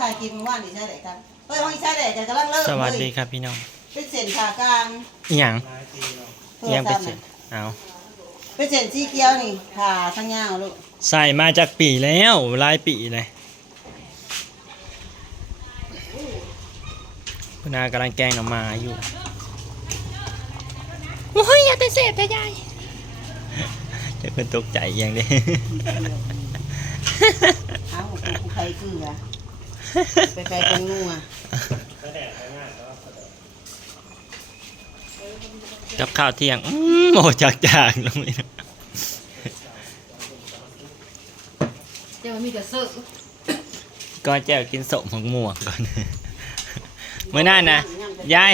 ถ่ายคลิปเมื่อวานนี่ใช่ไหมครับเฮ้ยห้องอีใช่ไหมกันกำลังเลิกสวัสดีเฮ้ยครับพี่น้องเป็นเส้นขากลางอีหยังโทรอีหยังศัเป็พนท์เส้นน่ะเอาเป็นเส้นสีเขียวนี่ขาทั้งยาวลูกใส่มาจากปีแล้วหลายปีเลยคุณอากำลังแกงหน่อไมาอยู่โอ้ยอย่าแต่เสพแต่ยายจะเป็นตกใจอย่างเดี เอ้ากูกูใครคืออะ ไปไปเป็นงูอะกับข้าวเที่ยง อืมโมจากจากลงเลยเดี๋ยวมันมีแต่เสื้อก่อนแจ้วกินสมของหมวกก่อนเมื่อหน้านะยาย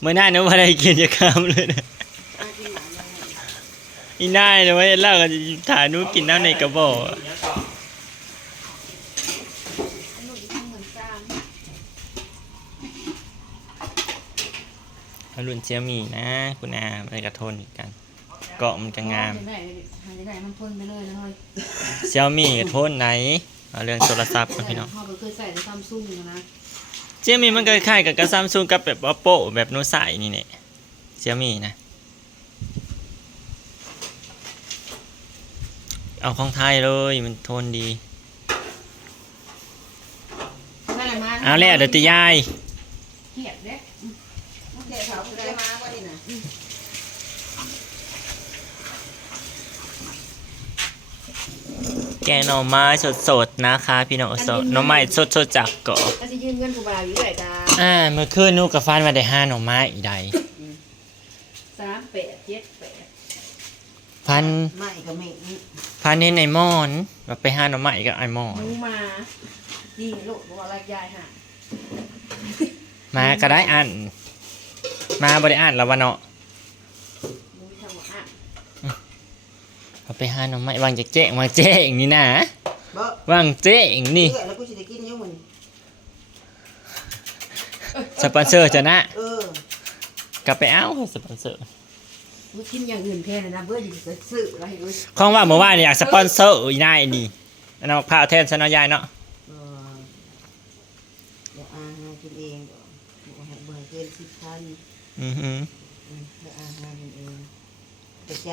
เมื่อหน้านะว่าอะไรกินจะคำเลยนะอีน่ายเลยว่าเล่ากันถ่ายนู้นกินน้ำในกระบอก อันนู้นอีกเหมือนกัน อรุณเชียมีนะ คุณอามันกระทนอีกกัน เกาะมันจะงามหาได้หาได้มันพ่นไปเลยนะเฮ้ยเชียมีกระทนไหนเอาเรื่องโทรศัพท์นะพี่น้องพ่อก็เคยใส่ในซัมซุงนะเชียมีมันก็คล้ายกับกระซัมซุงกับแบบว่าโปะแบบโน้ตใส่นี่เนี่ยเชียมีนะเอาของไทยเลยมันทนดีได้อะไรมาเอาแล้วเดี๋ยวตียายเกียดเด้ โอเคเขาคือได้มากกว่านี่นะ แกงหน่อไม้สดๆนะคะ พี่น้องสดหน่อไม้สดๆจากเกาะก็จะยืนเงินกูบาอยู่ด้วยจ้าอ่าเมื่อคืนนูกกับฟันมาได้ห้าหน่อไม้อีใดสามแปดเจ็ดแปดพันไม่ก็ไม่พันนี่ในหมอนแบบไปห้าหน่อไม้กับไอ้หมอนหนูมาดีลูกบอกว่ารักยายฮะมาก็ได้อ่านมาบริอ่านแล้ววะเนาะ หนูทำว่าอะ เอาไปห้าหน่อไม้วางจากเจ๊งวางเจ๊งนี่นะบ่วางเจ๊งนี่ เพื่อแล้วกูจะได้กินอยุ่งมันสปอนเซอร์จะนะเออกลับไปเอาสปอนเซอร์หนูกินอย่างอื่นแทนเลยนะเบื่ออยู่จะซื้ออะไรเลยของว่าเมื่อวานเนี่ยอยากสปอนเซอร์อีนายนี่อันเอาพาวแทนชนะยายเนาะเออเดี๋ยวอาหารกินเองเดี๋ยวบอกให้เบื่อเกินสิบพันอือหือ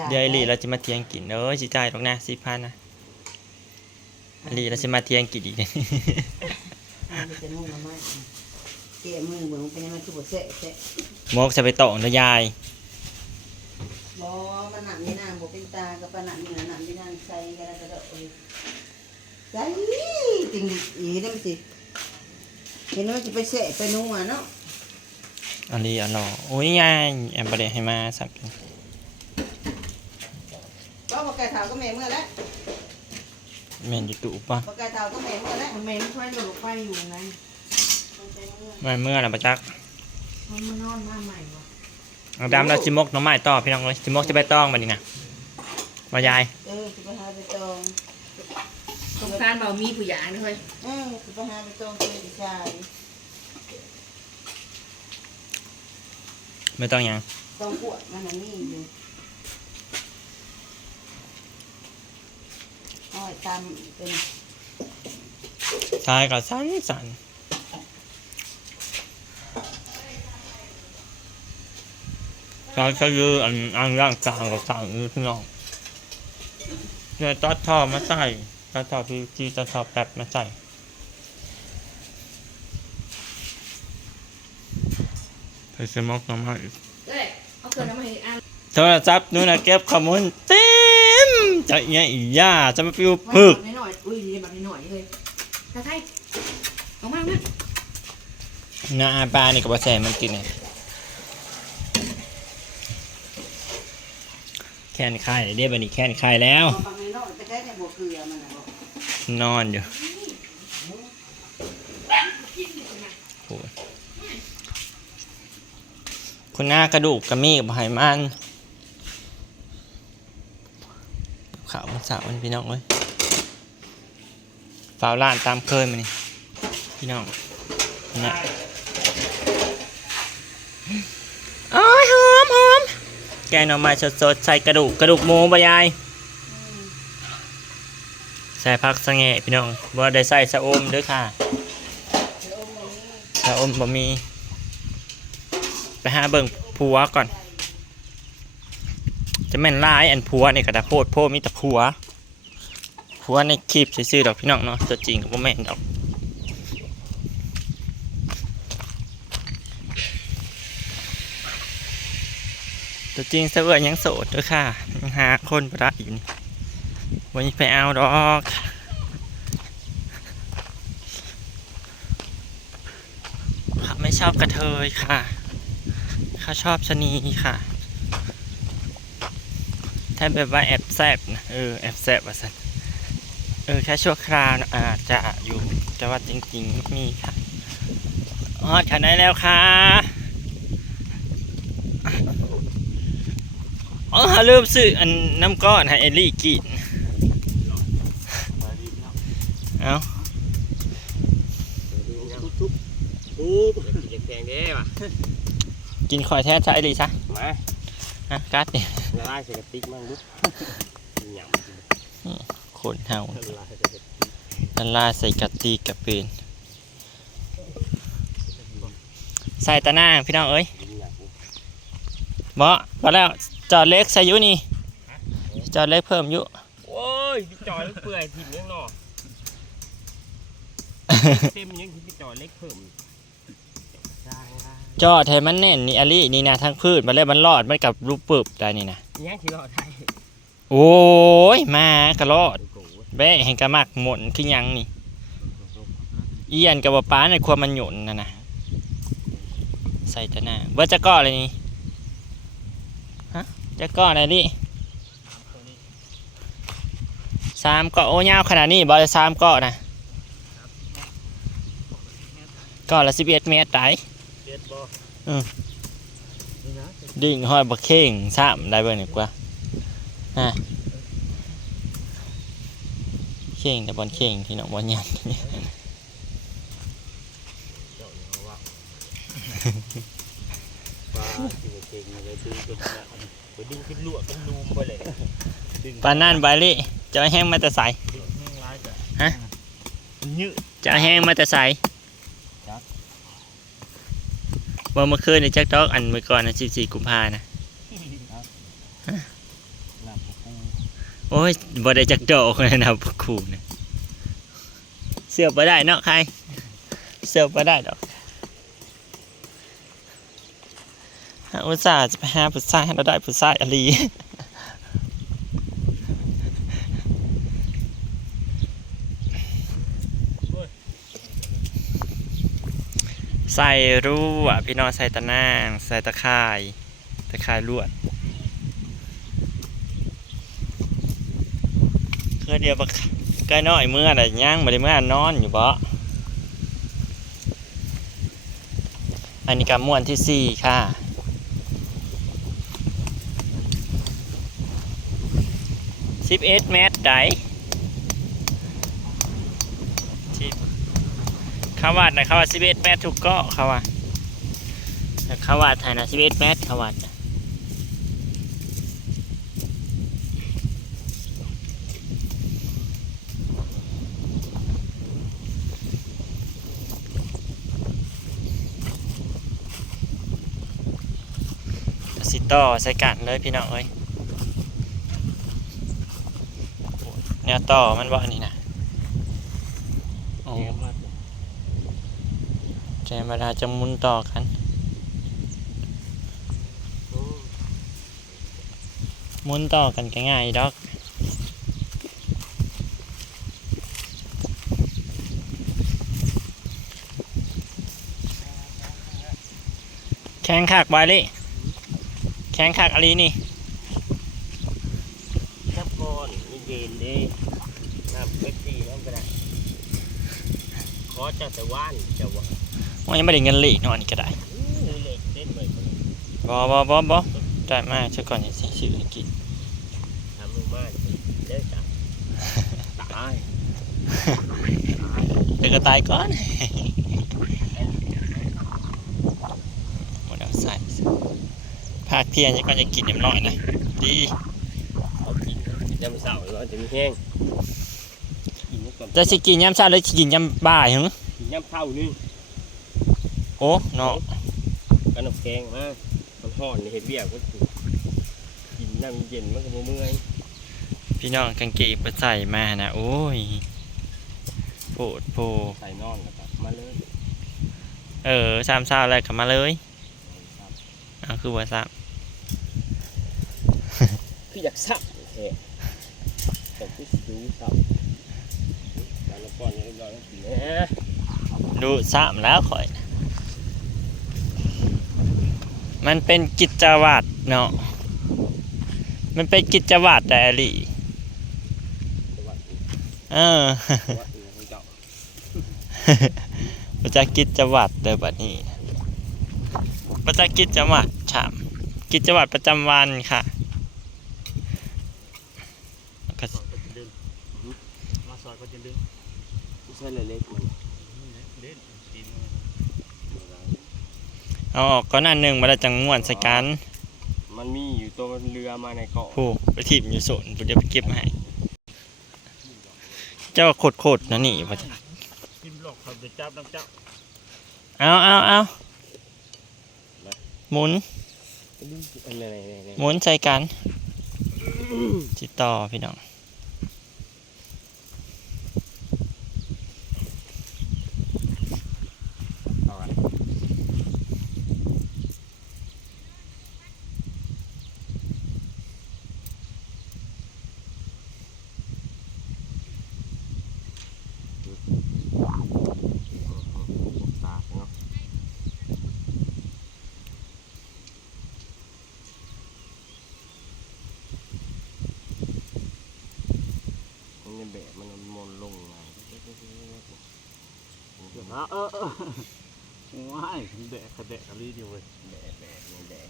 เดี๋ยวไอหลีเราจะมาเทียงกินเด้อสิจ่ายหรอกนะสิพันนะไอหลีเราจะมาเทียงกินอีกอาจจะนุ่งละไม้เกะมือเหมือนเป็นยังไงคือบ่เสะเสะมกจะไปต่อเด้อยายบ่มันหนักนี่นางบ่เป็นตากับปะหนักนี่นะหนักนี่นางใส่กันแล้วก็เด้อเอ้ยใส่จริงอีนั่นสิเห็นว่าจะไปเสะไปนุ่งอะเนาะอันนี้อันรอโอ้ยยายแอมบไดให้มาสักก็บ่ ไก่เท้าก็แม่เมื่อแล้วแม่นอยู่ตุป่ะบ่ไก่เท้าก็แม่เมื่อแล้วมันเมนช่วยกับลูกไปอยู่ไงมาเมื่อน่ะประจักษ์มันมานอนมาใหม่วะเอาดำแล้วจิมกหน้องไม้ต่อพี่น้องเลยจิมกจะไปต้องมานี่นะมายายเออสิไปหาไปตองสงสารเบามีผู้ใหญ่นะเฮ้ยเออสิไปหาไปตองคืออีชายไม่ต้องหยังตองปวดมันน่ะนี่อยู่ อ้อยตามเป็นชายก็สั้นสั้นชายก็ยืออันอันร่างกลางกับกลางนี่พี่น้องเนี่ยตัดท่อมาใส่ตัดท่อพี่ที่ตัดท่อแป๊บมาใส่ไปซื้อมกน้ำให้เอ้ยเอาเกินน้ำมาให้อ่านโทรศัพท์นู่นนะเก็บข้อมูลเต็ม จะเงี้ยอีย่าจะมาปิวพึกแบบน้อยอุ้ยดีแบบน้อยเลยตาไทยเอามาเอามานาอาปลานี่กับว่าแซ่มันกินเนี่ยแค้นไข่เรียบันนี้แค้นไข่แล้วเอาปังในนอกไปได้ในบัวเกลือมันอนอยู่โอ้ยคุณหน้ากระดูกกระมีกับไหมันข่าวมัน สาวมันพี่น้องเว้ยฝาวล้านตามเคยมานี่พี่น้องนะโอ้ยหอมหอมแกงหน่อไม้สดๆใส่กระดูกกระดูกหมูปะยายใส่ผักสะแงะพี่น้องบ่ได้ใส่สะอมด้วยค่ะแต่อมบ่มี ไปหาเบิ่งผัวก่อน แม่นลายอันผัวนี่ก็ได้โพดโพดมีแต่ผัวผัวในคลิปซื่อๆดอกพี่น้องเนาะตัวจริงก็บ่แม่นดอกตัวจริงเสือยังโสดด้วยค่ะยังหาคนประดัอยู่นี่วันนี้ไปเอาดอกเขาไม่ชอบกระเทยค่ะ เขาชอบชะนีค่ะ ถ้าแบบว่าแอบแซบนะเออแอบแซบว่าสันเออแค่ชั่วคราวนะอาจจะอยู่แต่ว่าจริงๆไม่มีค่ะอ๋อขันได้แล้วค่ะอ๋อเริ่มซื้ออันน้ำก้อนให้เอลลี่กินเอาทุบทุบอยากแพงเด้ว่ะกินข่อยแท้ใช่เอลลี่ซะมา ฮะกัดเนี่ยละลายใส่กระติกมั่งลูกหยขนเห่าำละลายใส่กระติกละลายใส่กะตีกับปืนใส่ตะหน้าพี่น้องเอ้ยหยำบ่พอแล้วจอดเล็กใส่อยุนี่จอดเล็กเพิ่มอยุโอ้ยพี่จอยเปื่อยถิ่นยังนอกเต็มยังที่พี่จอยเล็กเพิ่มสร้างว่า จอดให้มันแน่นนี่อลี่นี่นะทั้งพืชมันเลยมันรอดมันกับรูปปึบได้นี่นะยังที่เราไทยโอ้ยมากระรอดโอ้โหแบะแห่งกระมักหมนคือหยังนี่เอียนกับว่าป้าในความมันหยุนนะนะใส่แต่หน้าว่าจะก้ออะไรนี่ฮะจะก้ออะไรดิสามก้อโอ้ยาวขนาดนี้บอจะสามก้อนะก้อละสิบเอ็ดเมตรได้ เด็ดบ่อืมนี่นะดิ่งห้อยบักเข่งสามได้เบิ่งดีกว่าฮะเข่งแต่บอลเข่งที่น้องบอลยันเจ้าเนี่ยว่าปลาที่เก่งเลยดึงจนเนี่ยไปดึงขึ้นลวกเป็นลูมไปเลยดึงปานนั่นบาลี่จะเอาแห้งมาแต่ใสดึงแห้งร้ายจ้ะฮะมันยืดจะเอาแห้งมาแต่ใส ครับ ว่าเมื่อคืนในจักดอกอันเมื่อก่อนนะ14กุมภานะหลับปูโอ้ยบ่ได้จักดอกเลยนะพวกครูนะเสือกบ่ได้เนาะใคร เสือกบ่ได้ดอกหาอุตส่าห์จะไปหาผู้ชายให้เราได้ผู้ชายอลี ใส่รั่วพี่น้องใส่ตะนางใส่ตะข่ายตะข่ายลวดเคือเดียวบักใกล้น้อยเมื่อไรย่างมาได้เมื่อนอนอยู่บ่อันนี้กับม่วนที่สี่ค่ะสิบเอ็ดเมตรไดสิบ เขาวัดนะเขาวัดสิบเอ็ดเมตรถูกก็เขาวาแต่เขาวัดไทยนะสิบเอ็ดเมตรเขาวัดน่ะสิต่อใส่กันเลยพี่น้องเอ้ยแนวต่อมันว่าอันนี้นะโอ้ เยอะมาก ใจมาดาจะมุนต่อกันมุนต่อกันก็ง่ายดอกแข้งขากบาลี่แข้งขากอะไรนี่แคบก้อนมีเย็นด้น้ำเป็กซี่น้ำก็ได้ขอจะแต่ว่านจะว่า ว่ายังไม่ได้เงินเหลีนอนก็ได้อู้เล็กเล่นไปคนบอบอบอบอได้มาเช่ก่อนจะซื้อกินทำมือมากเด้อจ้ะตายเดี๋ยวก็ตายก่อนหมดแล้วใส่ภาคเพียนจะก่อนจะกินน้ำน้อยนะดีเอากินยำเสาแล้วจะมีแห้งกินก่อนจะสิกินยำเช้าหรือสิกินยำบ่ายหึกินยำเท่านึง โอ้เนาะขนมแกงมามันห่อนนี่เห็ดเบี้ยก็ถูกกินน้ำเย็นมันก็บ่เมื่อยพี่น้องกางเกงไปใส่มานะโอ้ยโปดโพใส่นอนแล้วก็มาเลย เออสามเช้าแล้วกลับมาเลยเอาคือว่าซ้คืออยากสับแท้แต่คือสิดูสับมาแล้วก่อนนี่เรียบร้อยแล้วกินแหน่ำดูซ้ำแล้วข่อย มันเป็นกิจวัตรเนาะ มันเป็นกิจวัตรแต่ลีสวัสดีเออสวัสดีคุณเจ้าประจักกิจวัตรเด้อบัดนี้ประจักกิจวัตรฉามกิจวัตรประจำวันค่ะก็มาซอยก็จะดึงไม่ใช่เล็กๆมัน เล่นกิน เอาออกก่อนอันหนึ่งมาแล้วจังม่วนใส่กันมันมีอยู่ตัวเรือมาในเกาะผู้ไปทีมอยู่โซนผู้เดี๋ยวไปเก็บมาให้ เจ้าโคตรโคตรๆนะนี่ว่าจะกินหลอกเขาจะจับน้ำจับเอาเอาเอาหมุนอะไรๆๆหมุนใส่กันติดต่อพี่น้อง ๆต่อกันตากเนาะมันเป็นแบบมันมนลงไง เอาเออเออว้ายแดกกระแดกกระลีเดียวเว้ยแดดแดดมันแดด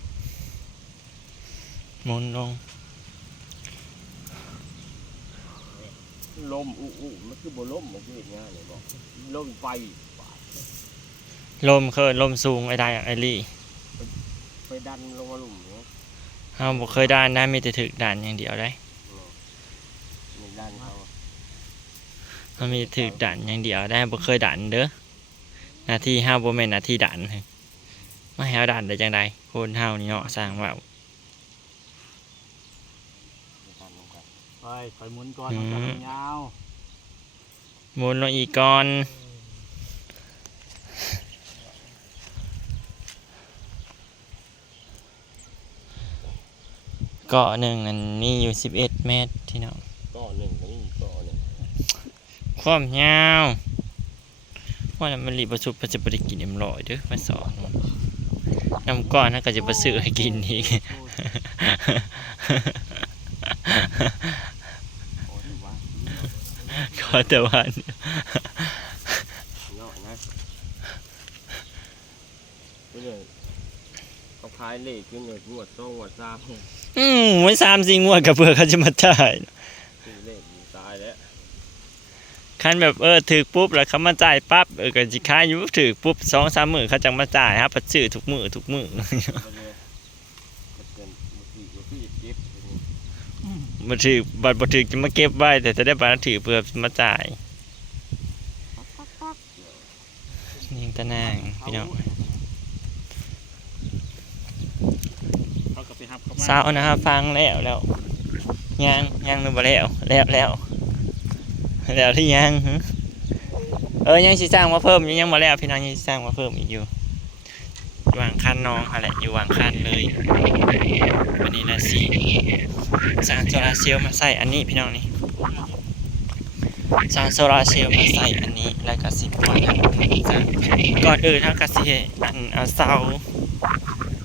หมุนลงลมอู้อู้มันคือบ่ลมมันคือเห็นง่ายเลยบอกลมไฟลมเคยลมสูงไอ้ได้ไอ้ลี่ไปดันลงมาหลุมเนาะเฮาบ่เคยด้านได้มีแต่ถึกด่านอย่างเดียวได้ในดันเขามันมีถึกด่านอย่างเดียวได้บ่เคยด่านเด้อห น้าที่เฮาบ่แม่นหน้าที่ด่านเฮ้ยมาให้เฮาด่านได้จังไดคนเฮานี่เนาะสร้างว่าดันลงกันไปคอยหมุนก่อนมันจะยาวหมุนลงอีกก่อนเกาะหนึ่งอันนี้อยู่11เมตรที่น้องก้อหนึ่งก็นี่ก้อหนึ่งความยาว ว่าน่ะมันรีบประชุบประจะบริกินเอ็มลอยเด้อมาสอนน้ำก้อนน่าก็จะประซื้อให้กินอีกโอ้ยว่าขอแต่วันเนาะนะก็เลยเขาขายเลขขึ้นเลยงวดสองงวดสามอืมไว้สามสี่งวดกับเพื่อเขาจะมาจ่าย ซื้อเลขอยู่ตายแล้ว คันแบบเออถือปุ๊บแล้วเขามาจ่ายปั๊บเออก็จิค้ายอยู่ถือปุ๊บสองสามหมื่นเขาจะมาจ่ายครับประซื้อทุกมือทุกมือก็เลยก็เป็นบางทีบางทีเก็บมาถือบัตรบัถือจะมาเก็บไว้แต่จะได้บัตรถือเพื่อมาจ่ายนี่ตะนางพี่น้องเขาก็ไปหับเขามาเศร้านะครับฟังแล้วแล้วยังยังนึกบ่แล้วแล้วแล้ว แล้วที่ยังเออยังสิสร้างมาเพิ่มยู่ยังมาแล้วพี่น้องยังสิสร้างมาเพิ่มอีกอยู่อยู่วางคันน้องอะไรอยู่วางคันเลยวันนี้ละสิสร้างโซลาเซลล์มาใส่อันนี้พี่น้องนี่สร้างโซลาเซลล์มาใส่อันนี้แล้วก็สิก่อนสร้างก่อนอื่นเท่ากับสิอันเอาเสา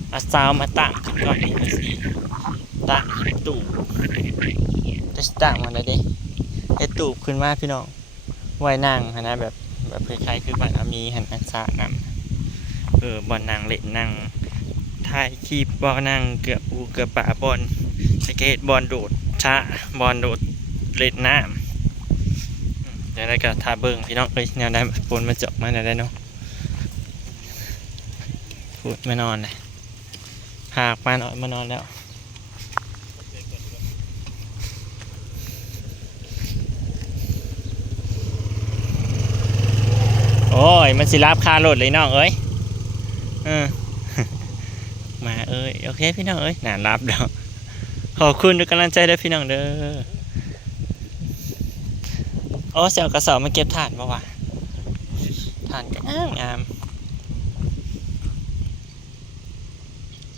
เอาเสามาตั้งก่อนนี่ก็สิตั้งตู้จะตั้งมาเลยด้ เฮ็ดตู้ขึ้นมาพี่น้องไว้นั่งหั้นนะแบบแบบคล้ายๆคือบ้านอามีหันอันสระน้ำเออบ่อนนั่งเล่นนั่งถ่ายคลิปบ่นั่งเกือบอูเกือบป่าบอลสเกตบอลโดดชะบอลโดดเล่นน้ำเดี๋ยวได้ก็ทาเบิ่งพี่น้องเอ้ยแนวได้ปนมาเจาะมาแนวได้เนาะพูดมานอนเลยหากมานอนมานอนแล้ว โอ้ย มันสิรับคารถเลยน้องเอ้ยเออมาเอ้ยโอเคพี่น้องเอ้ยน่ารับเด้อขอบคุณทุกกำลังใจเด้อพี่น้องเด้อโอ้เสี่ยวกระสอบมาเก็บถ่านปะวะถ่านก็งามงาม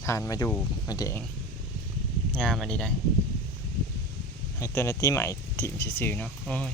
ถ่านมาดูมาแดงงามมาดีได้ให้ตัวนาตี้ใหม่ถิ่มซื่อๆเนาะโอ้ย